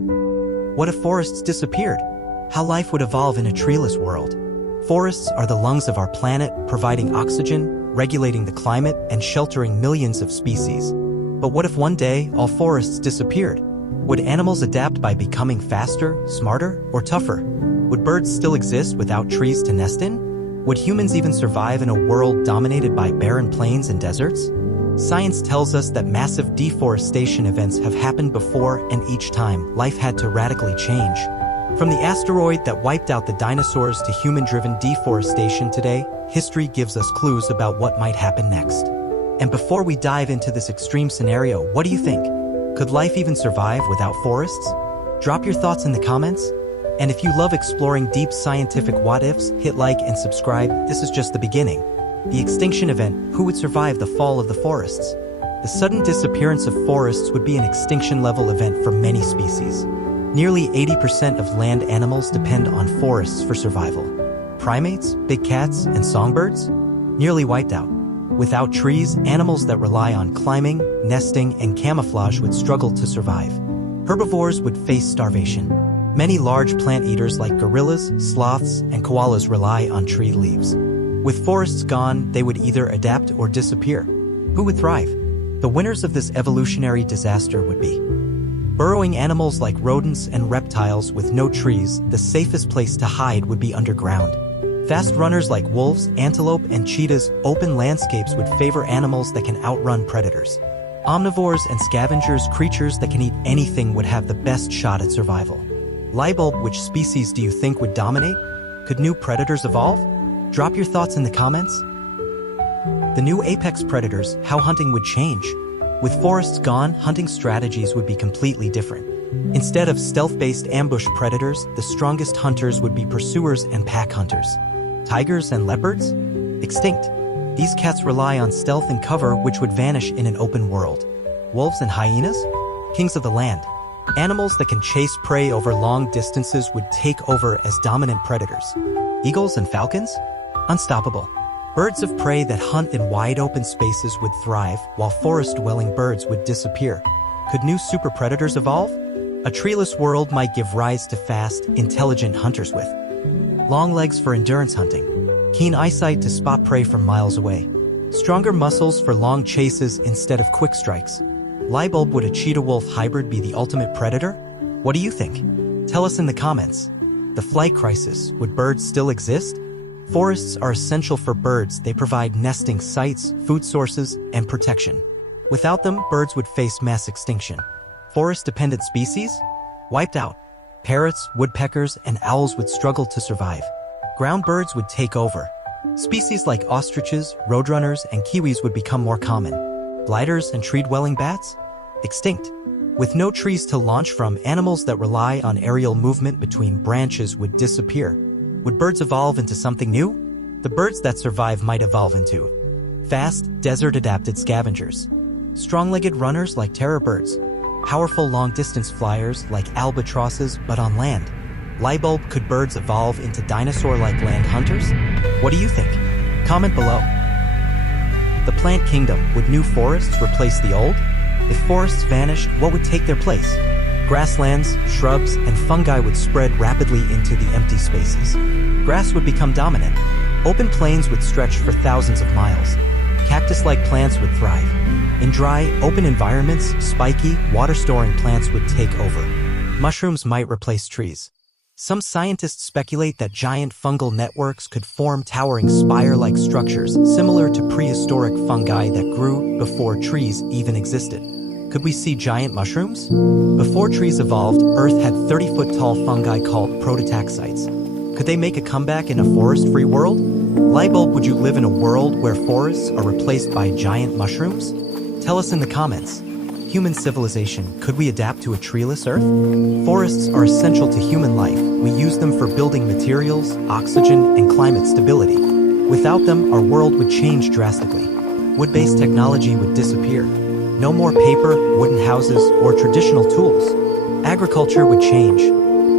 What if forests disappeared? How life would evolve in a treeless world? Forests are the lungs of our planet, providing oxygen, regulating the climate, and sheltering millions of species. But what if one day all forests disappeared? Would animals adapt by becoming faster, smarter, or tougher? Would birds still exist without trees to nest in? Would humans even survive in a world dominated by barren plains and deserts? Science tells us that massive deforestation events have happened before, and each time, life had to radically change. From the asteroid that wiped out the dinosaurs to human-driven deforestation today, history gives us clues about what might happen next. And before we dive into this extreme scenario, what do you think? Could life even survive without forests? Drop your thoughts in the comments. And if you love exploring deep scientific what-ifs, hit like and subscribe. This is just the beginning. The extinction event: who would survive the fall of the forests? The sudden disappearance of forests would be an extinction-level event for many species. Nearly 80% of land animals depend on forests for survival. Primates, big cats, and songbirds? Nearly wiped out. Without trees, animals that rely on climbing, nesting, and camouflage would struggle to survive. Herbivores would face starvation. Many large plant eaters like gorillas, sloths, and koalas rely on tree leaves. With forests gone, they would either adapt or disappear. Who would thrive? The winners of this evolutionary disaster would be burrowing animals like rodents and reptiles. With no trees, the safest place to hide would be underground. Fast runners like wolves, antelope, and cheetahs. Open landscapes would favor animals that can outrun predators. Omnivores and scavengers, creatures that can eat anything, would have the best shot at survival. Liebulb: which species do you think would dominate? Could new predators evolve? Drop your thoughts in the comments. The new apex predators: how hunting would change. With forests gone, hunting strategies would be completely different. Instead of stealth-based ambush predators, the strongest hunters would be pursuers and pack hunters. Tigers and leopards? Extinct. These cats rely on stealth and cover, which would vanish in an open world. Wolves and hyenas? Kings of the land. Animals that can chase prey over long distances would take over as dominant predators. Eagles and falcons? Unstoppable. Birds of prey that hunt in wide-open spaces would thrive, while forest-dwelling birds would disappear. Could new super predators evolve? A treeless world might give rise to fast, intelligent hunters with long legs for endurance hunting, keen eyesight to spot prey from miles away, stronger muscles for long chases instead of quick strikes. Liebulb: would a cheetah-wolf hybrid be the ultimate predator? What do you think? Tell us in the comments. The flight crisis: would birds still exist? Forests are essential for birds. They provide nesting sites, food sources, and protection. Without them, birds would face mass extinction. Forest-dependent species? Wiped out. Parrots, woodpeckers, and owls would struggle to survive. Ground birds would take over. Species like ostriches, roadrunners, and kiwis would become more common. Gliders and tree-dwelling bats? Extinct. With no trees to launch from, animals that rely on aerial movement between branches would disappear. Would birds evolve into something new? The birds that survive might evolve into fast, desert-adapted scavengers, strong-legged runners like terror birds, powerful long-distance flyers like albatrosses but on land. Liebulb: could birds evolve into dinosaur-like land hunters? What do you think? Comment below. The plant kingdom: would new forests replace the old? If forests vanished, what would take their place? Grasslands, shrubs, and fungi would spread rapidly into the empty spaces. Grass would become dominant. Open plains would stretch for thousands of miles. Cactus-like plants would thrive. In dry, open environments, spiky, water-storing plants would take over. Mushrooms might replace trees. Some scientists speculate that giant fungal networks could form towering spire-like structures similar to prehistoric fungi that grew before trees even existed. Could we see giant mushrooms? Before trees evolved, Earth had 30-foot-tall fungi called prototaxites. Could they make a comeback in a forest-free world? Liebulb: would you live in a world where forests are replaced by giant mushrooms? Tell us in the comments. Human civilization: could we adapt to a treeless Earth? Forests are essential to human life. We use them for building materials, oxygen, and climate stability. Without them, our world would change drastically. Wood-based technology would disappear. No more paper, wooden houses, or traditional tools. Agriculture would change.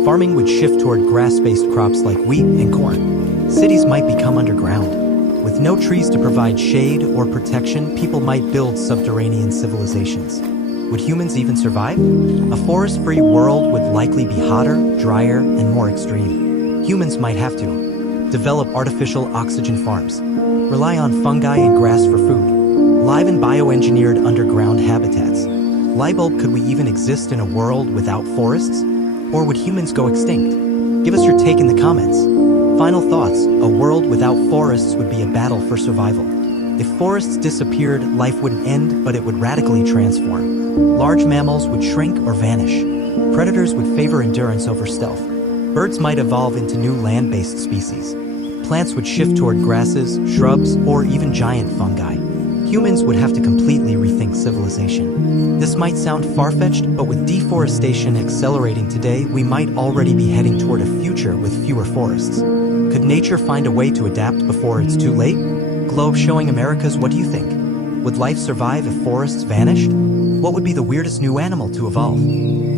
Farming would shift toward grass-based crops like wheat and corn. Cities might become underground. With no trees to provide shade or protection, people might build subterranean civilizations. Would humans even survive? A forest-free world would likely be hotter, drier, and more extreme. Humans might have to develop artificial oxygen farms, rely on fungi and grass for food, live and bioengineered underground habitats. Libulb, could we even exist in a world without forests? Or would humans go extinct? Give us your take in the comments. Final thoughts: a world without forests would be a battle for survival. If forests disappeared, life wouldn't end, but it would radically transform. Large mammals would shrink or vanish. Predators would favor endurance over stealth. Birds might evolve into new land-based species. Plants would shift toward grasses, shrubs, or even giant fungi. Humans would have to completely rethink civilization. This might sound far-fetched, but with deforestation accelerating today, we might already be heading toward a future with fewer forests. Could nature find a way to adapt before it's too late? Globe showing Americas, what do you think? Would life survive if forests vanished? What would be the weirdest new animal to evolve?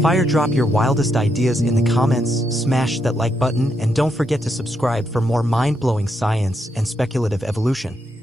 Fire drop your wildest ideas in the comments, smash that like button, and don't forget to subscribe for more mind-blowing science and speculative evolution.